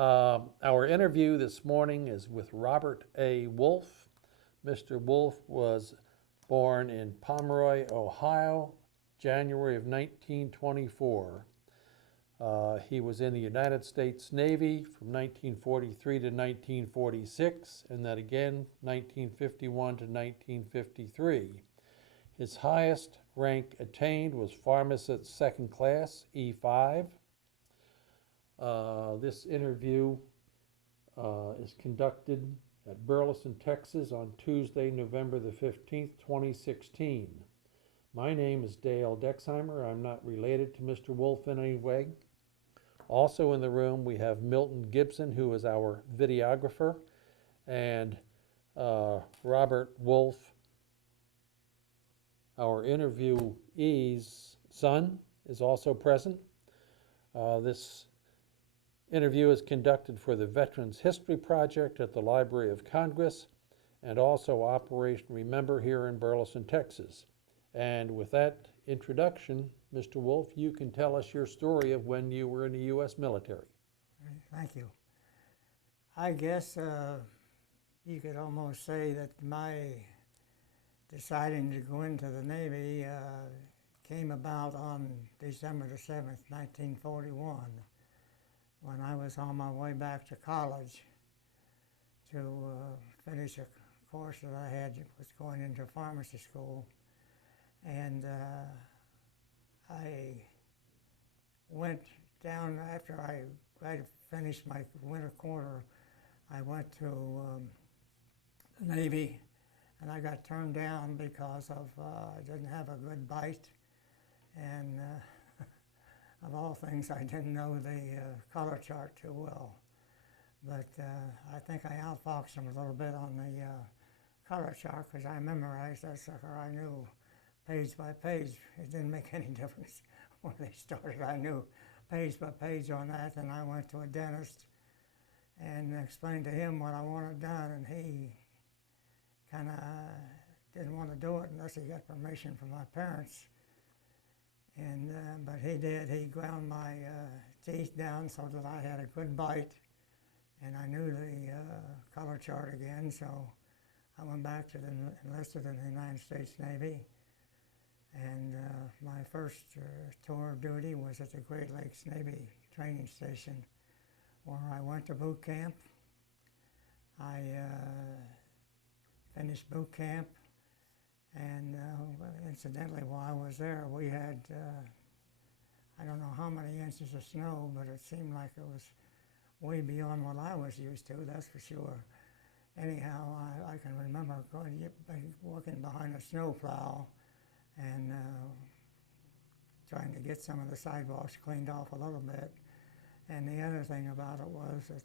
Our interview this morning is with Robert A. Wolfe. Mr. Wolfe was born in Pomeroy, Ohio, January of 1924. He was in the United States Navy from 1943 to 1946, and then again 1951 to 1953. His highest rank attained was Pharmacist Second Class, E5. This interview is conducted at Burleson, Texas on Tuesday, November the 15th, 2016. My name is Dale Dexheimer. I'm not related to Mr. Wolfe in any way. Also in the room we have Milton Gibson, who is our videographer, and Robert Wolfe, our interviewee's son, is also present. This interview is conducted for the Veterans History Project at the Library of Congress and also Operation Remember here in Burleson, Texas. And with that introduction, Mr. Wolfe, you can tell us your story of when you were in the U.S. military. Thank you. I guess you could almost say that my deciding to go into the Navy came about on December the 7th, 1941, when I was on my way back to college to finish a course that I had, was going into pharmacy school. And I went down after I finished my winter quarter. I went to the Navy, and I got turned down because of I didn't have a good bite, and of all things, I didn't know the color chart too well. But I think I outfoxed them a little bit on the color chart because I memorized that sucker. I knew page by page. It didn't make any difference where they started. I knew page by page on that, and I went to a dentist and explained to him what I wanted done, and he kind of didn't want to do it unless he got permission from my parents. And but he did. He ground my teeth down so that I had a good bite, and I knew the color chart again. So I went back to enlisted in the United States Navy. And my first tour of duty was at the Great Lakes Navy Training Station, where I went to boot camp. I finished boot camp, and incidentally, while I was there, we had, I don't know how many inches of snow, but it seemed like it was way beyond what I was used to, that's for sure. Anyhow, I can remember working behind a snow plow and trying to get some of the sidewalks cleaned off a little bit. And the other thing about it was that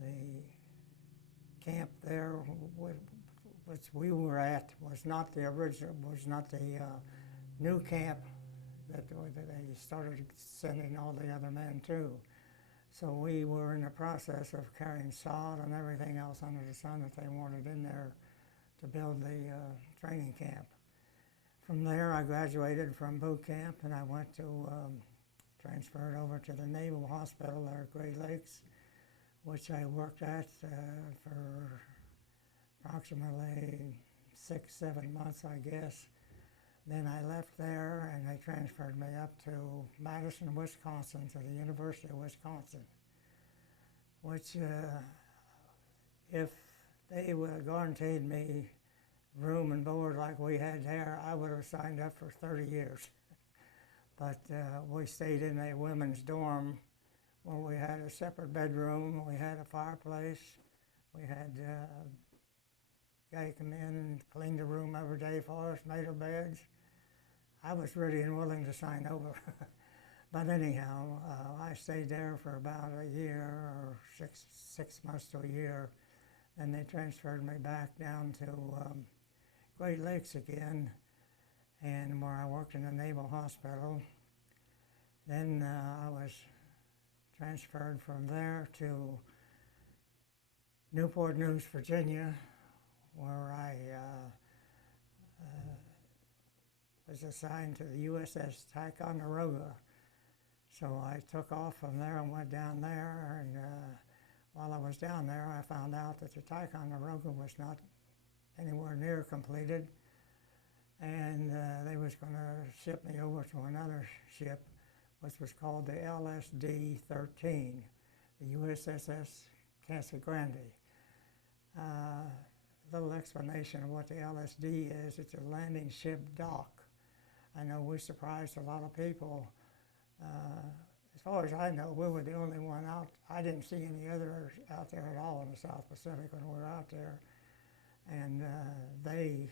the camp there, which we were at, was not the original, was not the new camp that they started sending all the other men to. So we were in the process of carrying sod and everything else under the sun that they wanted in there to build the training camp. From there, I graduated from boot camp, and I went to, transferred over to the Naval Hospital there at Great Lakes, which I worked at for approximately 6-7 months, I guess. Then I left there, and they transferred me up to Madison, Wisconsin, to the University of Wisconsin, which if they would have guaranteed me room and board like we had there, I would have signed up for 30 years. But we stayed in a women's dorm where we had a separate bedroom, we had a fireplace, we had a guy come in and clean the room every day for us, made our beds. I was ready and willing to sign over. But anyhow, I stayed there for about a year or six months to a year. Then they transferred me back down to Great Lakes again, and where I worked in the Naval Hospital. Then I was transferred from there to Newport News, Virginia, where I was assigned to the USS Ticonderoga. So I took off from there and went down there, and while I was down there, I found out that the Ticonderoga was not anywhere near completed, and they was going to ship me over to another ship, which was called the LSD-13, the USSS Casa Grande. Little explanation of what the LSD is. It's a landing ship dock. I know we surprised a lot of people. As far as I know, we were the only one out. I didn't see any others out there at all in the South Pacific when we were out there. And they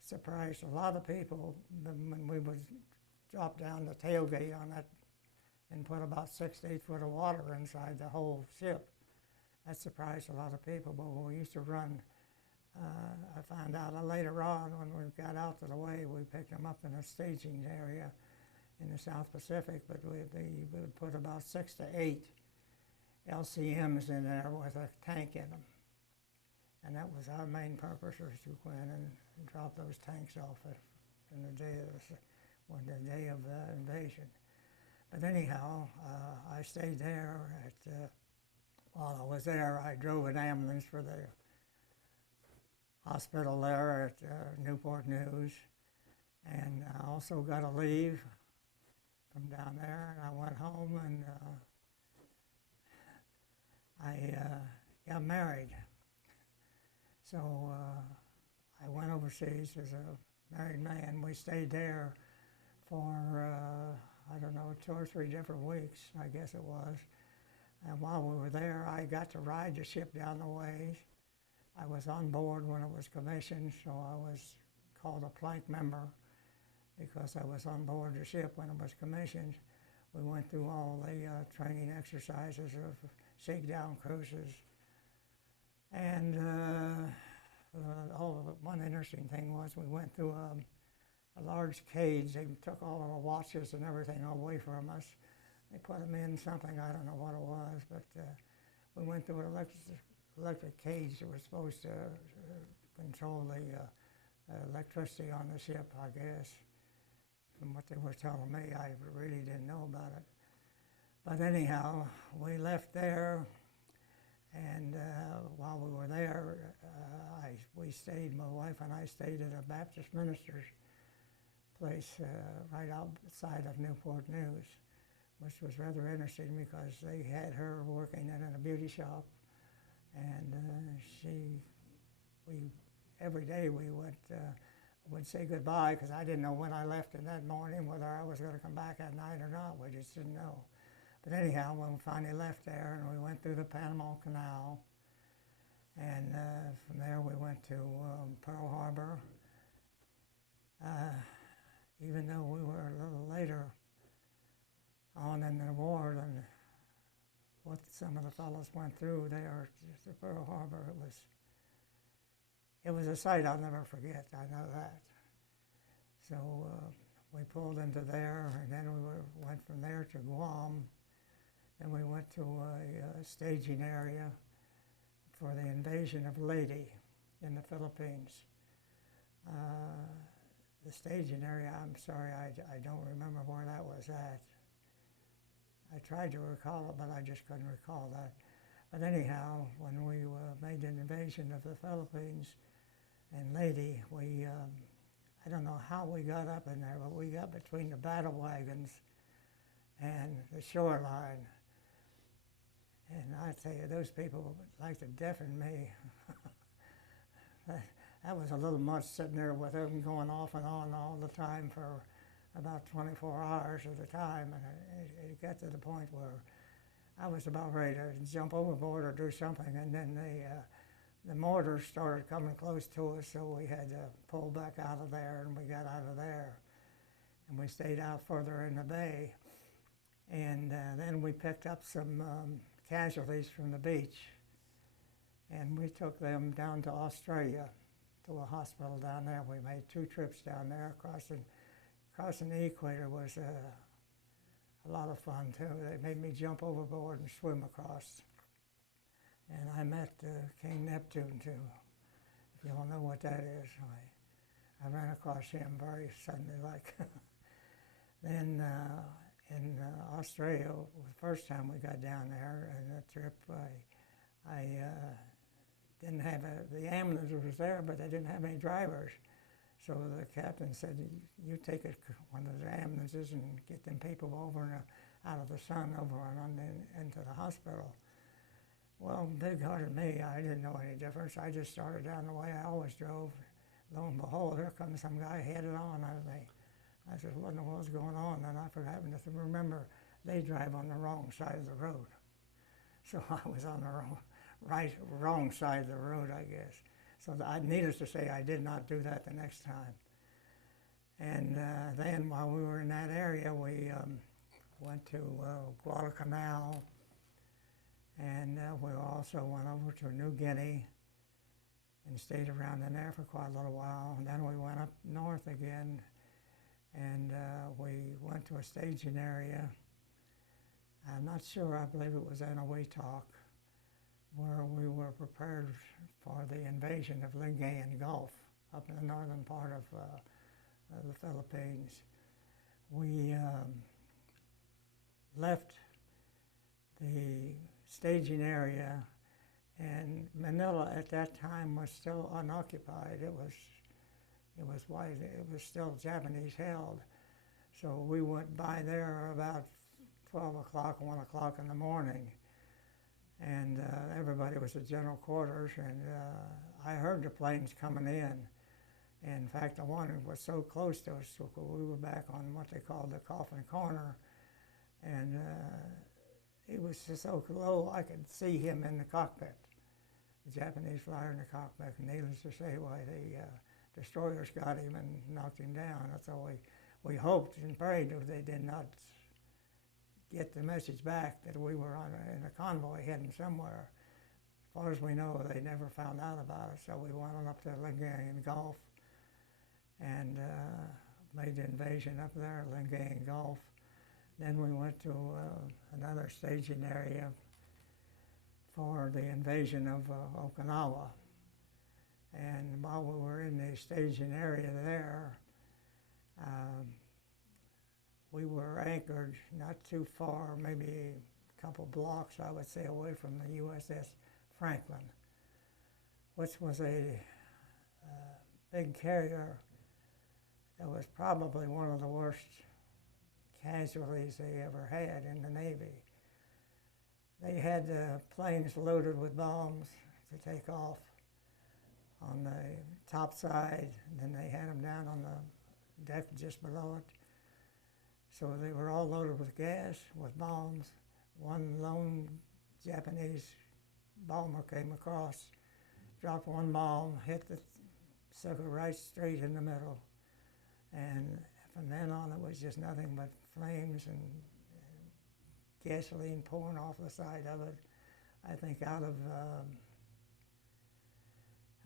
surprised a lot of people when we would drop down the tailgate on that and put about 6 to 8 foot of water inside the whole ship. That surprised a lot of people, but when we used to run, I found out later on when we got out of the way, we picked them up in a staging area in the South Pacific, but we would put about 6 to 8 LCMs in there with a tank in them. And that was our main purpose, was to go in and drop those tanks off in the day of the invasion. But anyhow, I stayed there. While I was there, I drove an ambulance for the hospital there at Newport News, and I also got a leave from down there, and I went home, and I got married. So I went overseas as a married man. We stayed there for, I don't know, 2 or 3 different weeks, I guess it was. And while we were there, I got to ride the ship down the ways. I was on board when it was commissioned, so I was called a plank member because I was on board the ship when it was commissioned. We went through all the training exercises of shakedown cruises. And one interesting thing was we went through a large cage. They took all of our watches and everything away from us. They put them in something, I don't know what it was, but we went through an electric cage that was supposed to control the electricity on the ship, I guess. From what they were telling me, I really didn't know about it. But anyhow, we left there, and while we were there, my wife and I stayed at a Baptist minister's place right outside of Newport News, which was rather interesting because they had her working in a beauty shop, and every day we would say goodbye, because I didn't know when I left in that morning whether I was going to come back at night or not. We just didn't know. But anyhow, when we finally left there, and we went through the Panama Canal, and from there we went to Pearl Harbor. Even though we were a little later on in the war than what some of the fellows went through there at Pearl Harbor, it was a sight I'll never forget. I know that. So we pulled into there, and then we went from there to Guam. Then we went to a staging area for the invasion of Leyte in the Philippines. The staging area, I'm sorry, I don't remember where that was at. I tried to recall it, but I just couldn't recall that. But anyhow, when we made the invasion of the Philippines and Leyte, I don't know how we got up in there, but we got between the battle wagons and the shoreline. And I tell you, those people like to deafen me. That was a little much sitting there with them going off and on all the time for about 24 hours at a time. And it got to the point where I was about ready to jump overboard or do something, and then the mortars started coming close to us, so we had to pull back out of there, and we got out of there. And we stayed out further in the bay. And then we picked up some casualties from the beach, and we took them down to Australia, to a hospital down there. We made 2 trips down there. Crossing the equator was a lot of fun too. They made me jump overboard and swim across. And I met King Neptune too, if you don't know what that is. I ran across him very suddenly like. Then in Australia, the first time we got down there, and the trip, I didn't have the ambulance was there, but they didn't have any drivers. So the captain said, "You take one of the ambulances and get them people over and out of the sun over and into the hospital." Well, big-hearted me, I didn't know any difference. I just started down the way I always drove. Lo and behold, here comes some guy headed on at me. I said, "What in the world's going on?" And I forgot to remember they drive on the wrong side of the road. So I was on the wrong side of the road, I guess. So needless to say, I did not do that the next time. And then while we were in that area, we went to Guadalcanal, and we also went over to New Guinea and stayed around in there for quite a little while. And then we went up north again, and we went to a staging area. I'm not sure, I believe it was Eniwetok, where we were prepared for the invasion of Lingayen Gulf up in the northern part of the Philippines. We left the staging area, and Manila at that time was still unoccupied. It was still Japanese held. So we went by there about 12 o'clock, 1 o'clock in the morning, and everybody was at general quarters, and I heard the planes coming in. In fact, the one was so close to us, so we were back on what they called the coffin corner, and it was just so low I could see him in the cockpit, the Japanese flyer in the cockpit. And needless to say, why the destroyers got him and knocked him down. That's all we hoped and prayed that they did not get the message back that we were in a convoy heading somewhere. As far as we know, they never found out about it. So we went on up to Lingayen Gulf and made the invasion up there, Lingayen Gulf. Then we went to another staging area for the invasion of Okinawa. And while we were in the staging area there, we were anchored not too far, maybe a couple blocks, I would say, away from the USS Franklin, which was a big carrier that was probably one of the worst casualties they ever had in the Navy. They had planes loaded with bombs to take off on the top side, and then they had them down on the deck just below it. So they were all loaded with gas, with bombs. One lone Japanese bomber came across, dropped one bomb, hit the sucker right straight in the middle. And from then on, it was just nothing but flames and gasoline pouring off the side of it. I think out of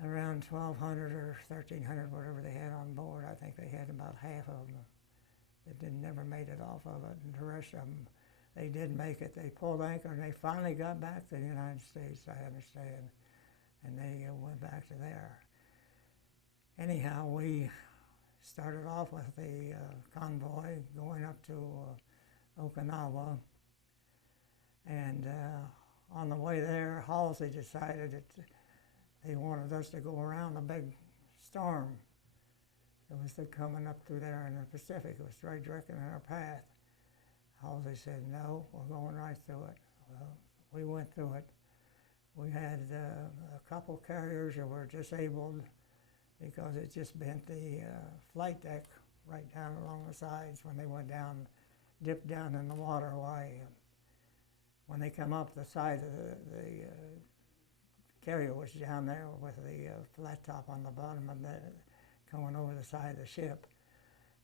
around 1,200 or 1,300, whatever they had on board, I think they had about half of them that never made it off of it, and the rest of them, they did make it. They pulled anchor, and they finally got back to the United States, I understand, and they went back to there. Anyhow, we started off with the convoy going up to Okinawa, and on the way there, Halsey decided that they wanted us to go around a big storm that was coming up through there in the Pacific. It was right directly in our path. Halsey said, "No, we're going right through it." Well, we went through it. We had a couple carriers that were disabled because it just bent the flight deck right down along the sides when they went down, dipped down in the water. When they come up, the side of the carrier was down there with the flat top on the bottom of the going over the side of the ship.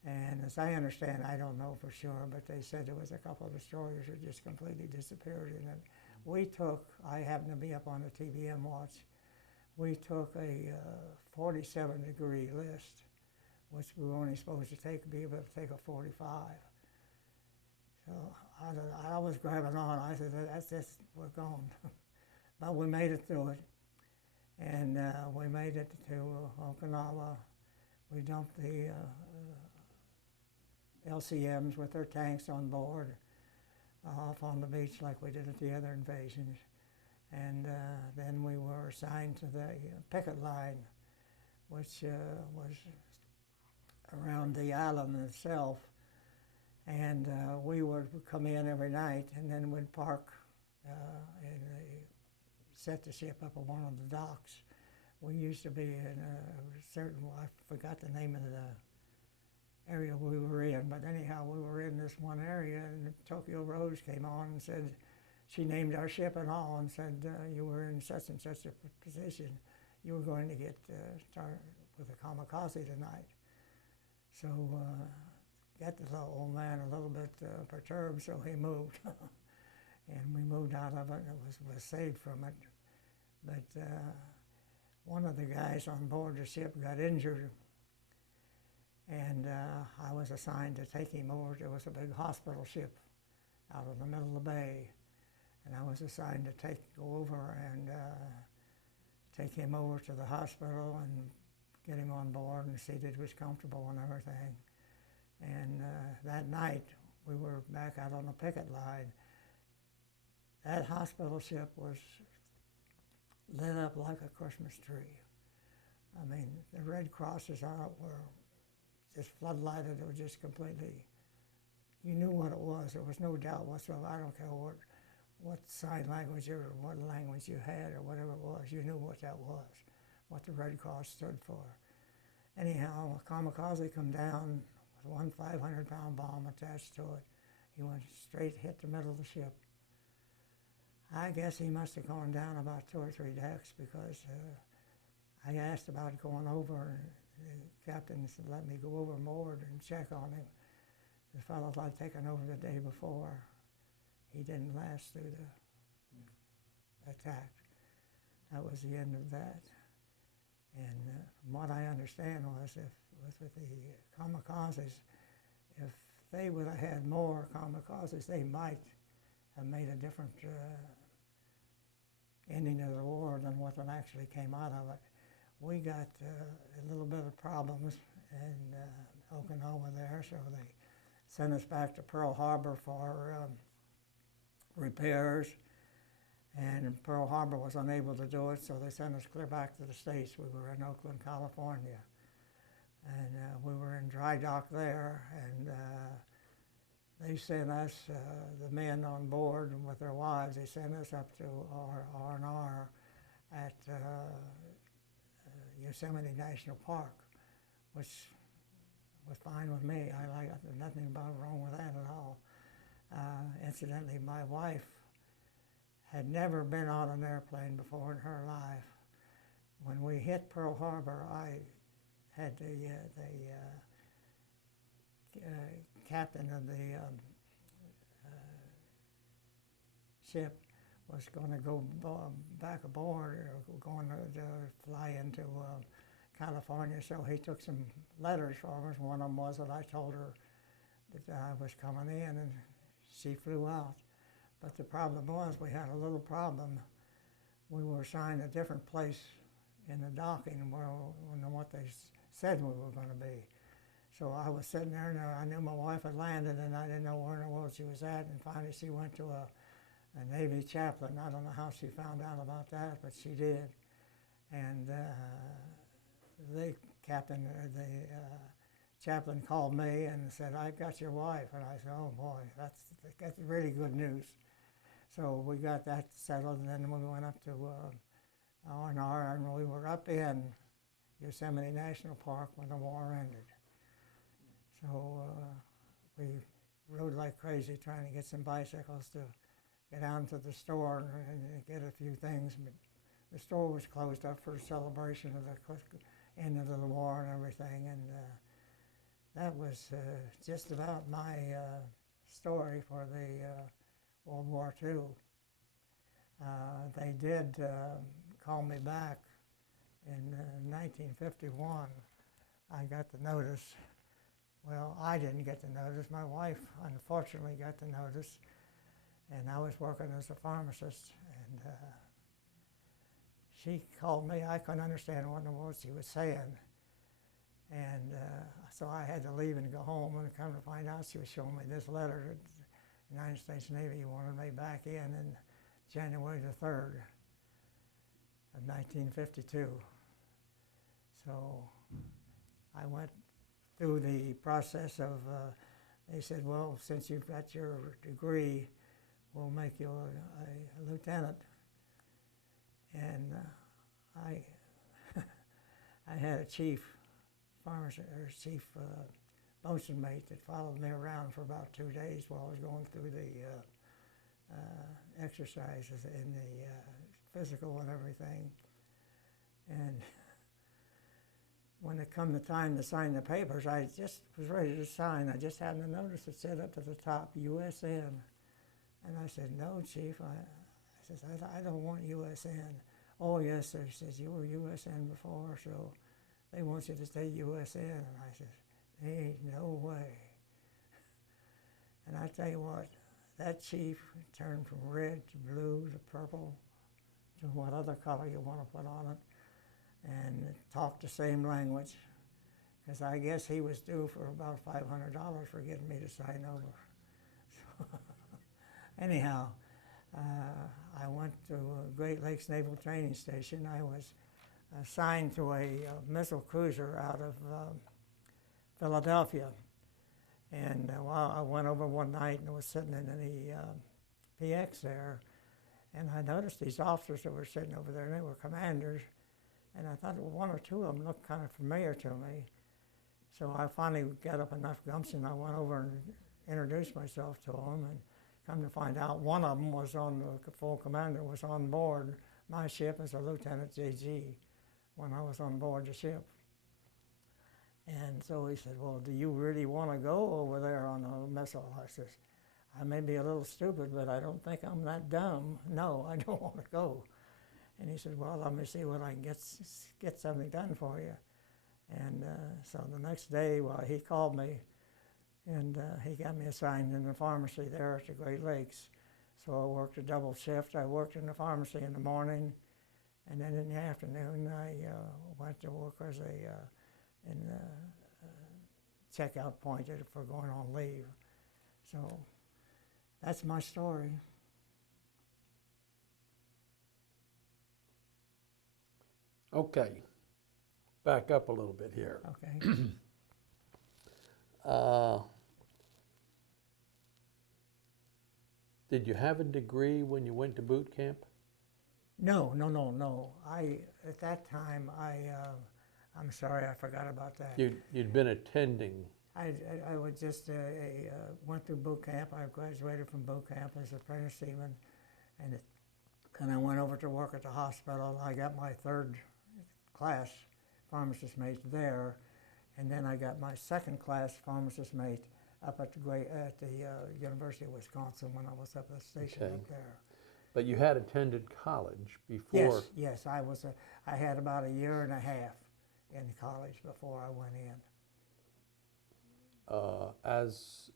And as I understand, I don't know for sure, but they said there was a couple of destroyers that just completely disappeared in it. I happened to be up on the TBM watch, we took a 47-degree list, which we were only supposed to be able to take a 45. So I was grabbing on. I said, "That's just, we're gone." But we made it through it. And we made it to Okinawa. We dumped the LCMs with their tanks on board off on the beach like we did at the other invasions. And then we were assigned to the picket line, which was around the island itself. And we would come in every night, and then we'd park and set the ship up on one of the docks. We used to be in a certain, I forgot the name of the area we were in, but anyhow, we were in this one area, and Tokyo Rose came on and said, she named our ship and all, and said, you were in such and such a position. You were going to get started with a kamikaze tonight. So got the little old man a little bit perturbed, so he moved. And we moved out of it, and it was saved from it. But one of the guys on board the ship got injured, and I was assigned to take him over. There was a big hospital ship out in the middle of the bay, and I was assigned to go over and take him over to the hospital and get him on board and see that he was comfortable and everything. And that night, we were back out on the picket line. That hospital ship was lit up like a Christmas tree. I mean, the Red Crosses on it were just floodlighted. It was just completely, you knew what it was. There was no doubt whatsoever. I don't care what sign language or what language you had or whatever it was. You knew what that was, what the Red Cross stood for. Anyhow, a kamikaze come down with one 500-pound bomb attached to it. He went straight, hit the middle of the ship. I guess he must have gone down about 2 or 3 decks, because I asked about going over, and the captain said, let me go overboard and check on him. The fellow I'd taken over the day before, he didn't last through the attack. That was the end of that. And from what I understand was, with the kamikazes, if they would have had more kamikazes, they might have made a different ending of the war than what actually came out of it. We got a little bit of problems in Okinawa there, so they sent us back to Pearl Harbor for repairs, and Pearl Harbor was unable to do it, so they sent us clear back to the States. We were in Oakland, California, and we were in dry dock there, and they sent us, the men on board with their wives, they sent us up to R&R at Yosemite National Park, which was fine with me. I like nothing about wrong with that at all. Incidentally, my wife had never been on an airplane before in her life. When we hit Pearl Harbor, I had the captain of the ship was going to go back aboard, or going to fly into California, so he took some letters from us. One of them was that I told her that I was coming in, and she flew out. But the problem was, we had a little problem. We were assigned a different place in the docking than what they said we were going to be. So I was sitting there, and I knew my wife had landed, and I didn't know where in the world she was at. And finally, she went to a Navy chaplain. I don't know how she found out about that, but she did. And the chaplain called me and said, "I've got your wife." And I said, "Oh boy, that's really good news." So we got that settled, and then we went up to R&R, and we were up in Yosemite National Park when the war ended. So we rode like crazy trying to get some bicycles to get down to the store and get a few things. But the store was closed up for a celebration of the end of the war and everything. And that was just about my story for the World War II. They did call me back in 1951. I got the notice. Well, I didn't get the notice. My wife, unfortunately, got the notice, and I was working as a pharmacist, and she called me. I couldn't understand what in the world she was saying, And so I had to leave and go home, and come to find out she was showing me this letter that the United States Navy wanted me back in January the 3rd of 1952. So I went through the process of, they said, well, since you've got your degree, we'll make you a lieutenant. And I I had a chief bosun mate that followed me around for about 2 days while I was going through the exercises in the physical and everything. And when it come the time to sign the papers, I just was ready to sign. I just happened to notice it said up at the top, USN. And I said, no, Chief. I don't want USN. Oh, yes, sir. He says, you were USN before, so they want you to stay USN. And I said, ain't no way. And I tell you what, that chief turned from red to blue to purple to what other color you want to put on it, and talked the same language, because I guess he was due for about $500 for getting me to sign over. So anyhow, I went to Great Lakes Naval Training Station. I was assigned to a missile cruiser out of Philadelphia. And I went over one night and was sitting in the PX there, and I noticed these officers that were sitting over there, and they were commanders, and I thought, well, one or two of them looked kind of familiar to me. So I finally got up enough gumption, I went over and introduced myself to them, and come to find out one of them was the full commander was on board my ship as a Lieutenant JG when I was on board the ship. And so he said, well, do you really want to go over there on a missile? I says, I may be a little stupid, but I don't think I'm that dumb. No, I don't want to go. And he said, well, let me see what I can get something done for you. And so the next day, well, he called me, and he got me assigned in the pharmacy there at the Great Lakes. So I worked a double shift. I worked in the pharmacy in the morning, and then in the afternoon, I went to work as in the checkout point for going on leave. So that's my story. Okay, back up a little bit here. Okay. Did you have a degree when you went to boot camp? No. At that time, I'm sorry, I forgot about that. You'd been attending. I was just went through boot camp. I graduated from boot camp as an apprentice seaman, and I went over to work at the hospital. I got my third class pharmacist mate there, and then I got my second class pharmacist mate up at the University of Wisconsin when I was up at the station up there. But you had attended college before? Yes, I had about a year and a half in college before I went in. As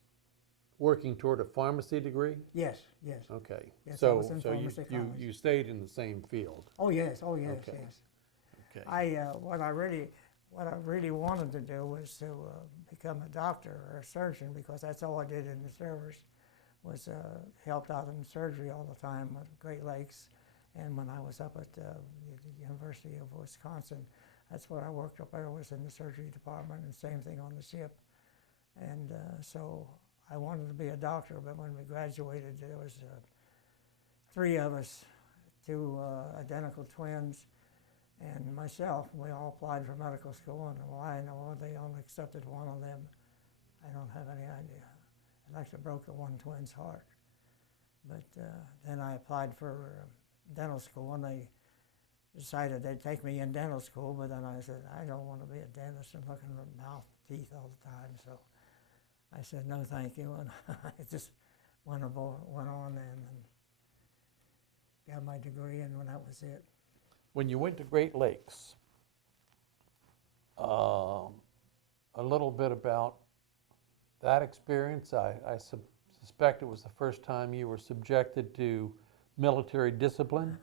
working toward a pharmacy degree? Yes. Okay. Yes, so I was in pharmacy college. you stayed in the same field? Oh yes. Okay. Yes. Okay. What I really wanted to do was to become a doctor or a surgeon, because that's all I did in the service, was helped out in surgery all the time at Great Lakes, and when I was up at the University of Wisconsin, that's where I worked up there, was in the surgery department, and same thing on the ship. And so I wanted to be a doctor, but when we graduated, there was 3 of us, 2 identical twins, and myself. We all applied for medical school, and why I know they only accepted 1 of them, I don't have any idea. It actually broke the one twin's heart. But then I applied for dental school, and they decided they'd take me in dental school, but then I said, I don't want to be a dentist and looking at mouth, teeth all the time. So I said, no, thank you, and I just went on and got my degree, and that was it. When you went to Great Lakes, a little bit about that experience. I suspect it was the first time you were subjected to military discipline.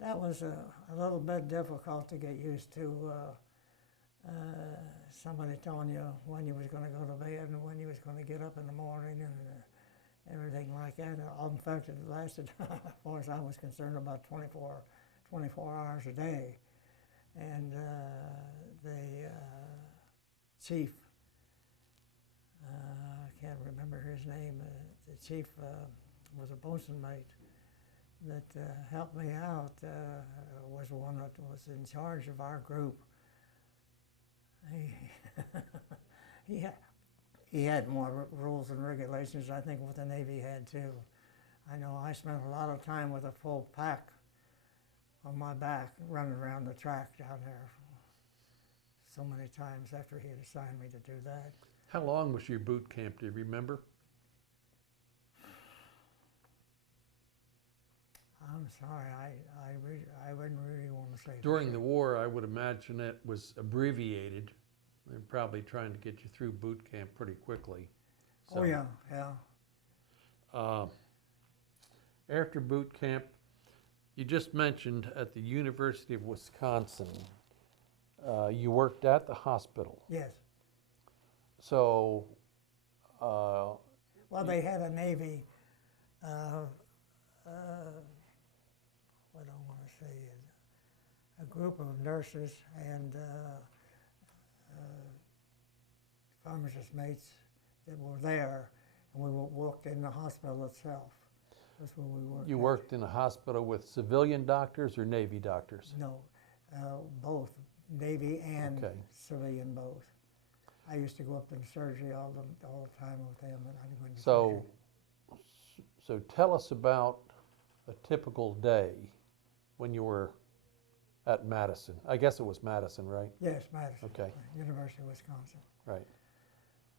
That was a little bit difficult to get used to. somebody telling you when you was going to go to bed and when you was going to get up in the morning and everything like that. In fact, it lasted, as far as I was concerned, about 24 hours a day. And the chief, I can't remember his name, the chief was a bosun mate that helped me out, was the one that was in charge of our group. He, he had more rules and regulations, I think, what the Navy had too. I know I spent a lot of time with a full pack on my back running around the track down there so many times after he had assigned me to do that. How long was your boot camp, do you remember? I'm sorry, I wouldn't really want to say. During the war, I would imagine it was abbreviated. They're probably trying to get you through boot camp pretty quickly. So, Oh yeah, yeah. After boot camp, you just mentioned at the University of Wisconsin, you worked at the hospital. Yes. So, Well, they had a Navy, what do I want to say, a group of nurses and pharmacist mates that were there, and we worked in the hospital itself. That's where we worked. you worked in a hospital with civilian doctors or Navy doctors? No, both, Navy and Okay. civilian both. I used to go up in surgery all the time with them, and I'd go into So, surgery. so tell us about a typical day when you were at Madison. I guess it was Madison, right? Yes, Madison. Okay. University of Wisconsin. Right.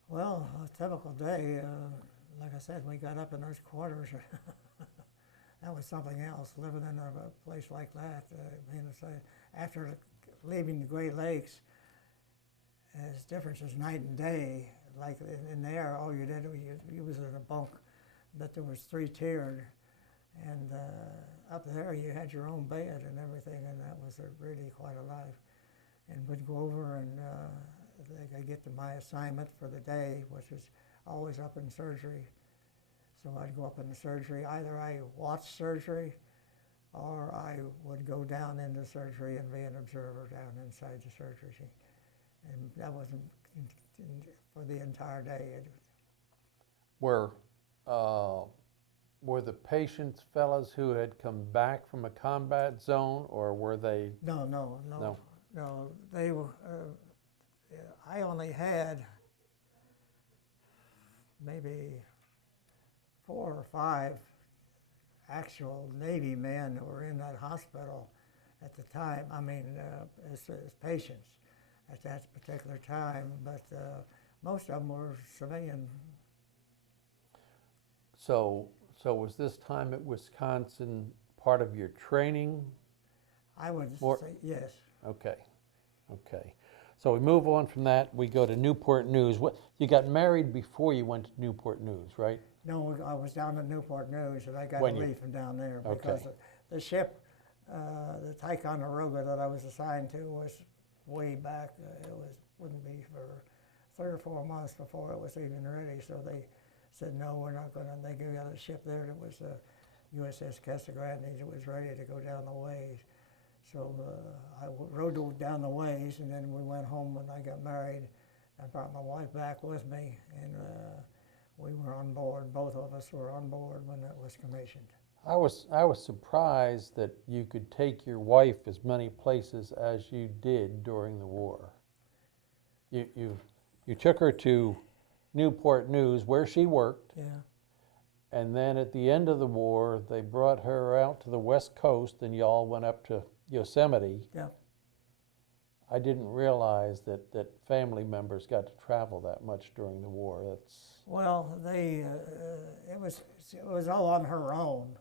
Well, a typical day, like I said, we got up in those quarters. That was something else, living in a place like that. After leaving the Great Lakes, as different as night and day. Like in there, all you did, you was in a bunk that there was 3-tiered. And up there, you had your own bed and everything, and that was really quite a life. And we'd go over and I'd get to my assignment for the day, which was always up in surgery. So I'd go up in the surgery. Either I watched surgery, or I would go down into surgery and be an observer down inside the surgery. And that wasn't for the entire day. Were the patients fellas who had come back from a combat zone, or were they? No. They were. I only had maybe 4 or 5 actual Navy men that were in that hospital at the time. I mean, as patients at that particular time, but most of them were civilian. So was this time at Wisconsin part of your training? I would Or- say yes. Okay. So we move on from that. We go to Newport News. You got married before you went to Newport News, right? No, I was down at Newport News, and I got When to you- leave from down there Okay. because the ship, the Ticonderoga that I was assigned to, was way back. Wouldn't be for 3 or 4 months before it was even ready. So they said, no, we're not going to. They got a ship there that was USS Casagrande that was ready to go down the ways. So I rode down the ways, and then we went home when I got married. I brought my wife back with me, and we were on board. Both of us were on board when it was commissioned. I was surprised that you could take your wife as many places as you did during the war. You took her to Newport News where she worked, Yeah. and then at the end of the war they brought her out to the West Coast and y'all went up to Yosemite. Yeah. I didn't realize that family members got to travel that much during the war. Well, it was all on her own.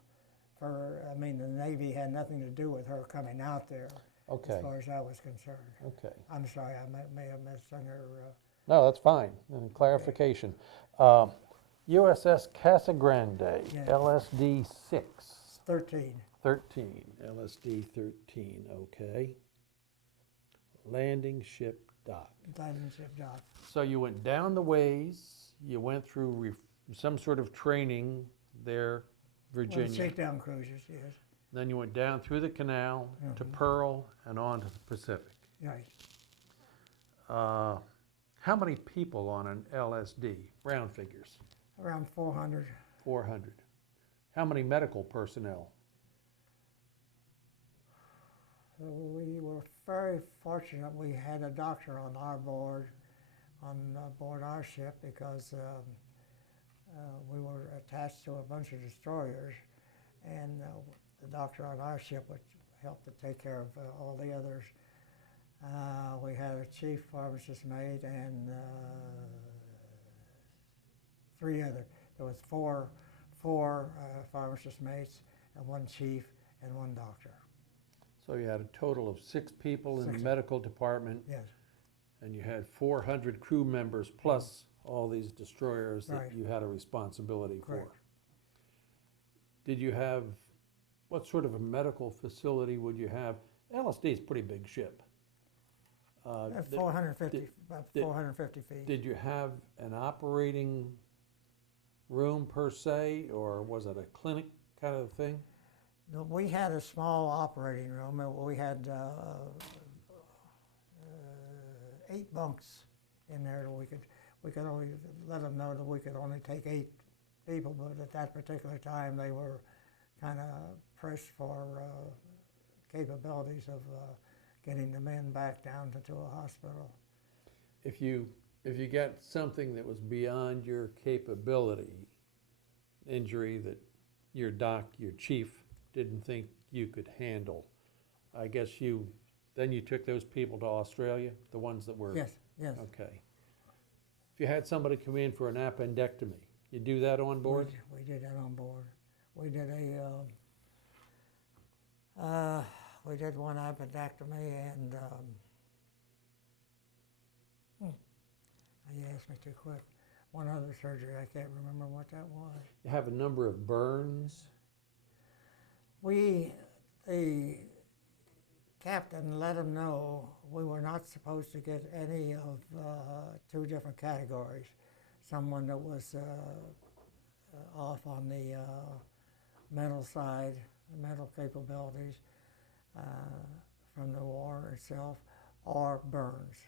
I mean, the Navy had nothing to do with her coming out there. Okay. As far as I was concerned. Okay. I'm sorry, I may have misunderstood her. No, that's fine. And clarification. USS Casagrande, Yeah. LSD 6. 13. 13, LSD 13, okay. Landing ship dock. Diamond ship dock. So you went down the ways, you went through some sort of training there, Well, Virginia. shakedown cruises, yes. Then you went down through the canal to Mhm. Pearl and on to the Pacific. Right. How many people on an LSD? Round figures. Around 400. 400. How many medical personnel? We were very fortunate. We had a doctor on our board, on board our ship, because we were attached to a bunch of destroyers, and the doctor on our ship would help to take care of all the others. We had a chief pharmacist mate and three other. There was four pharmacist mates, and one chief, and one doctor. So you had a total of 6 people in the 6. medical department, Yes. and you had 400 crew members plus all these destroyers that Right. you had a responsibility Correct. for. Did you have, what sort of a medical facility would you have? LSD is a pretty big ship. About Did- 450, about did- 450 feet. Did you have an operating room per se, or was it a clinic kind of thing? No, we had a small operating room, and we had 8 bunks in there. We could only let them know that we could only take 8 people, but at that particular time they were kind of pressed for capabilities of getting the men back down to a hospital. If you got something that was beyond your capability, injury that your chief didn't think you could handle, I guess then you took those people to Australia, the ones that were. Yes, yes. Okay. If you had somebody come in for an appendectomy, you do that on board? We did that on board. We did we did one appendectomy, and you asked me too quick. One other surgery, I can't remember what that was. You have a number of burns. The captain let him know we were not supposed to get any of 2 different categories. Someone that was off on the mental side, mental capabilities from the war itself, or burns.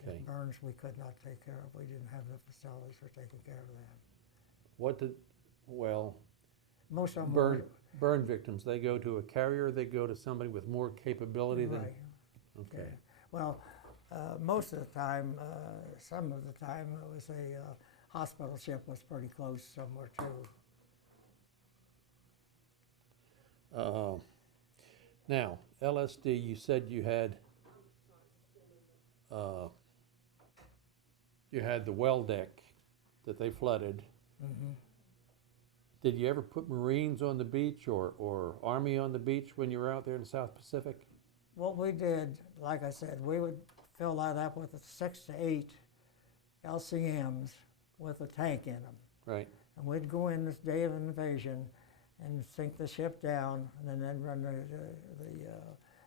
Okay. Burns we could not take care of. We didn't have the facilities for taking care of that. Most of them burn victims, they go to a carrier, they go to somebody with more capability than? Right. Okay. Yeah. Well, most of the time, some of the time, it was a hospital ship was pretty close somewhere too. Now, LSD, you said you had the well deck that they flooded. Mm-hmm. Did you ever put Marines on the beach or Army on the beach when you were out there in the South Pacific? What we did, like I said, we would fill that up with 6 to 8 LCMs with a tank in them. Right. And we'd go in this day of invasion and sink the ship down, and then run the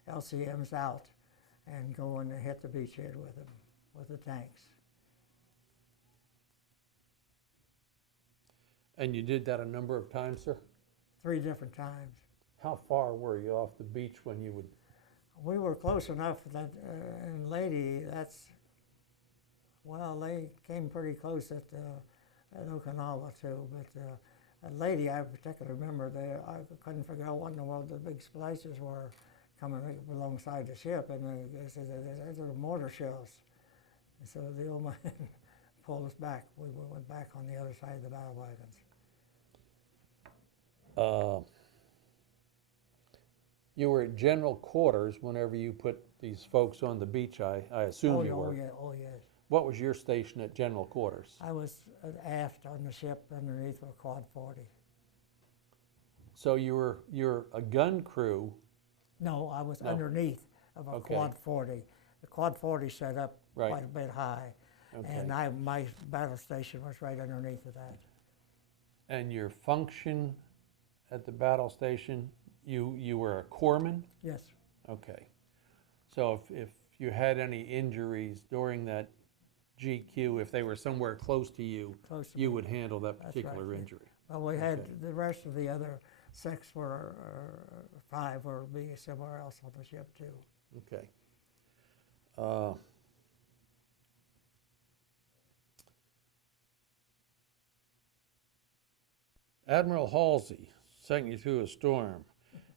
LCMs out and go and hit the beachhead with them, with the tanks. And you did that a number of times, sir? 3 different times. How far were you off the beach when you would? We were close enough that, and Lady, they came pretty close at Okinawa too, but at Lady, I particularly remember I couldn't figure out what in the world the big splashes were coming alongside the ship, and they said they were mortar shells. And so the old man pulled us back. We went back on the other side of the battle wagons. You were at general quarters whenever you put these folks on the beach, I assume you were. Oh yeah. What was your station at general quarters? I was aft on the ship underneath a quad 40. So you're a gun crew. No, I was No. underneath of a Okay. quad 40. The quad 40 set up Right. quite a bit high, Okay. and my battle station was right underneath of that. And your function at the battle station, you were a corpsman? Yes, Okay. So if you had any injuries during that GQ, if they were somewhere close to you, close to you me. would handle that That's particular right, yeah. injury. Well, we had Okay. the rest of the other 6 were, 5 were be somewhere else on the ship too. Okay. Uh, Admiral Halsey sent you through a storm.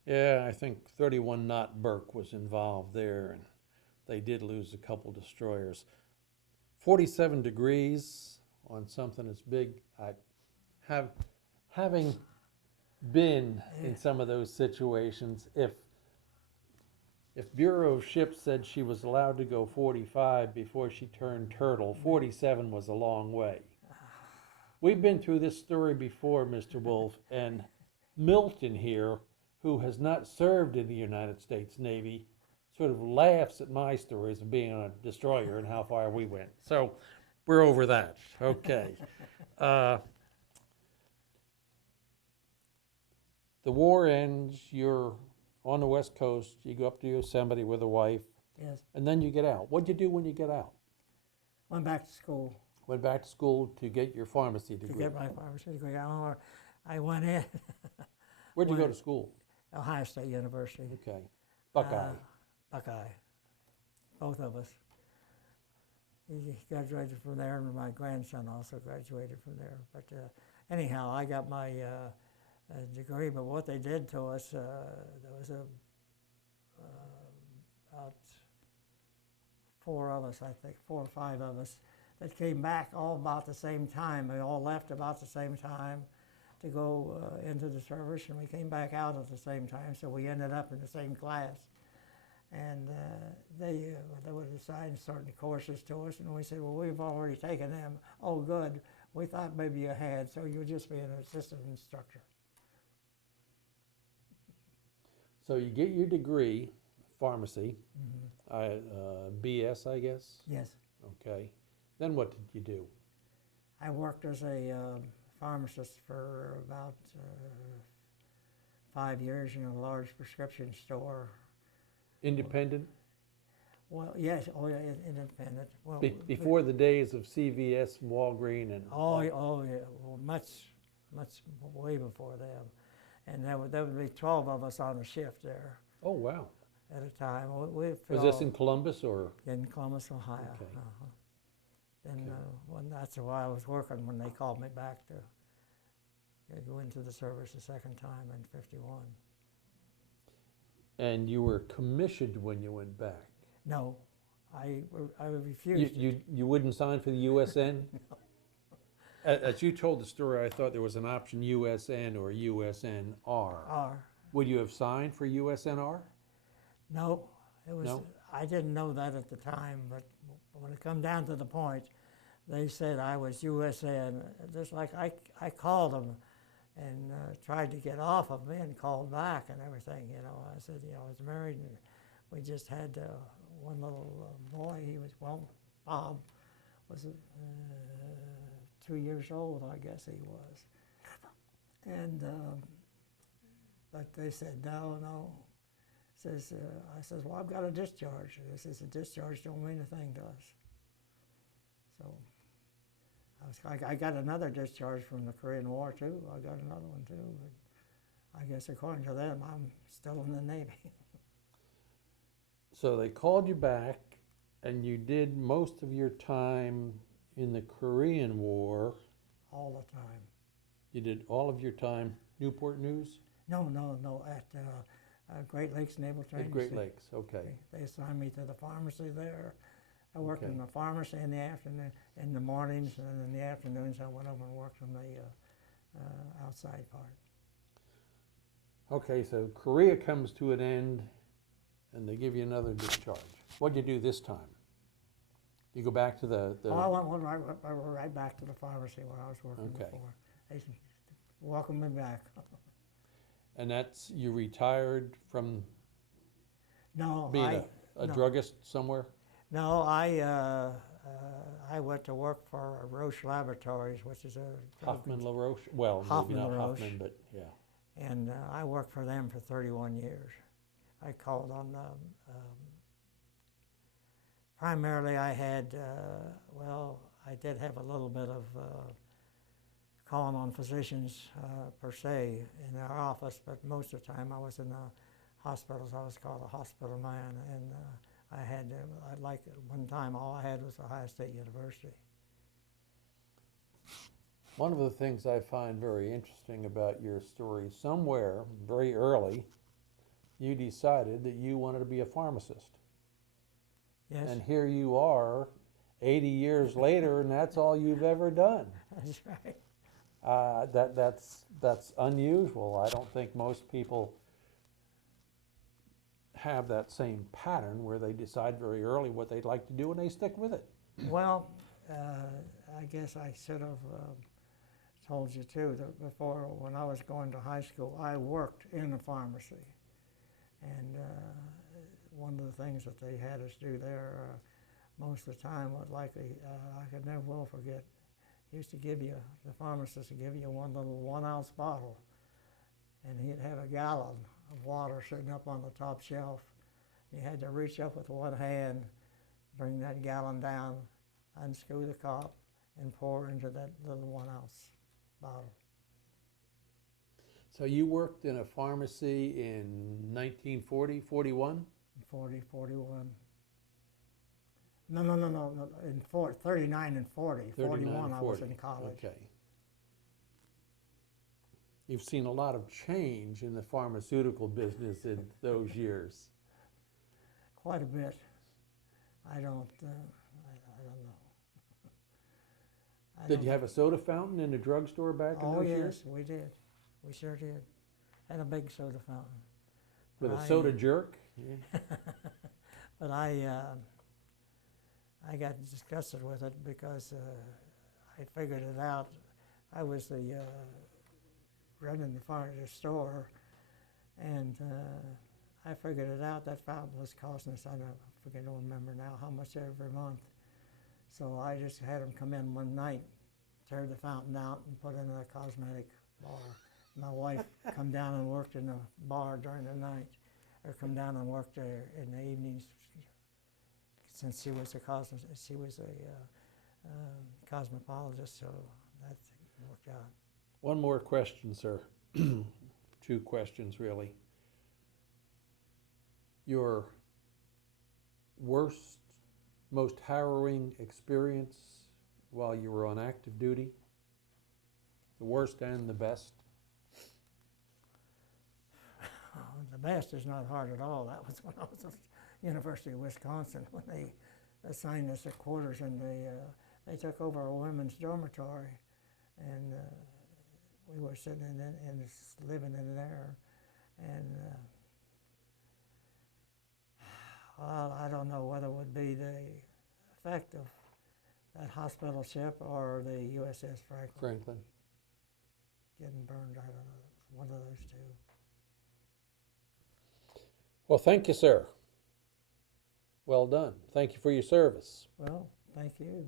Yeah, I think 31 knot Burke was involved there, and they did lose a couple destroyers. 47 degrees on something as big. Having been in some of those situations, if Bureau of Ships said she was allowed to go 45 before she turned turtle, 47 was a long way. We've been through this story before, Mr. Wolfe, and Milton here, who has not served in the United States Navy, sort of laughs at my stories of being on a destroyer and how far we went. So we're over that. Okay. The war ends, you're on the West Coast, you go up to Yosemite with a wife, Yes. and then you get out. What'd you do when you get out? Went back to school Went back to school to get your pharmacy to degree. get my pharmacy degree. I went in Where'd you go went- to school? Ohio State University. Okay. Buckeye. Buckeye. Both of us. He graduated from there, and my grandson also graduated from there. But anyhow, I got my degree. But what they did to us, there was about 4 of us, I think, 4 or 5 of us, that came back all about the same time. We all left about the same time to go into the service, and we came back out at the same time, so we ended up in the same class. And they would assign certain courses to us, and we said, well, we've already taken them. Oh, good. We thought maybe you had, so you'll just be an assistant instructor. So you get your degree, pharmacy, BS, I guess? Yes. Okay. Then what did you do? I worked as a pharmacist for about 5 years in a large prescription store. Independent? Well, yes, oh, yeah, independent. Well, Before the days of CVS, Walgreens, and oh, yeah, well, much way before them. And there would be 12 of us on a shift there oh wow. at a time. Was this in Columbus or? in Columbus, Ohio? Okay. And Okay. when that's why I was working when they called me back to go into the service a second time in '51. And you were commissioned when you went back. No, I refused. You wouldn't sign for the USN? No. As you told the story, I thought there was an option USN or USNR. R. Would you have signed for USNR? No, it was. No? I didn't know that at the time, but when it come down to the point, they said I was USN. Just like I called them and tried to get off of me and called back and everything. You know, I said, I was married and we just had one little boy. He was, Bob was 2 years old, I guess he was. And but they said no. I says, well, I've got a discharge. They says a discharge don't mean a thing to us. So I got another discharge from the Korean War too. I got another one too. But I guess according to them, I'm still in the Navy. So they called you back, and you did most of your time in the Korean War. All the time. You did all of your time Newport News? No, at Great Lakes Naval Training At Great Station. Lakes, okay. They assigned me to the pharmacy there. I worked Okay. in the pharmacy in the afternoon, in the mornings, and in the afternoons I went over and worked on the outside part. Okay, so Korea comes to an end, and they give you another discharge. What'd you do this time? You go back to the Oh, I went right back to the pharmacy where I was working Okay. before. They welcomed me back. and that's, you retired from No, being a no. druggist somewhere? No, I went to work for Roche Laboratories, which is a Hoffman LaRoche? Well, Hoffman maybe not LaRoche. Hoffman, but yeah. and I worked for them for 31 years. I called on Primarily, I had, well, I did have a little bit of calling on physicians per se in our office, but most of the time I was in the hospitals. I was called a hospital man, and I had, like one time, all I had was Ohio State University. One of the things I find very interesting about your story, somewhere very early, you decided that you wanted to be a pharmacist. Yes, And here you are, 80 years later, and that's all you've ever done. that's right. That's unusual. I don't think most people have that same pattern where they decide very early what they'd like to do and they stick with it. Well, I guess I should have told you too that before, when I was going to high school, I worked in a pharmacy. And one of the things that they had us do there most of the time was likely, I could never will forget, used to give you, the pharmacist would give you one little 1 ounce bottle, and he'd have a gallon of water sitting up on the top shelf. You had to reach up with one hand, bring that gallon down, unscrew the top, and pour into that little 1 ounce bottle. So you worked in a pharmacy in 1940, 41? 40, 41. No, in 39 and 40. 41 I was 40. in college. Okay. You've seen a lot of change in the pharmaceutical business in those years. Quite a bit. I don't know. Did you have a soda fountain in the drugstore back in Oh, those yes, years? we did. We sure did. Had a big soda fountain. With a I- soda jerk? Yeah. But I got disgusted with it because I figured it out. I was the running the store, and I figured it out. That fountain was costing us, I don't remember now how much every month. So I just had them come in one night, tear the fountain out, and put in a cosmetic bar. My wife come down and worked in the bar during the night, or come down and worked there in the evenings, since she was a cosmetologist, so that worked out. One more question, sir. 2 questions, really. Your worst, most harrowing experience while you were on active duty? The worst and the best? Oh, the best is not hard at all. That was when I was at the University of Wisconsin, when they assigned us the quarters, and they took over a women's dormitory, and we were sitting in living in there, and well, I don't know whether it would be the effect of that hospital ship or the USS Franklin getting burned. I don't know, one of those two. Well, thank you, sir. Well done. Thank you for your service. Well, thank you.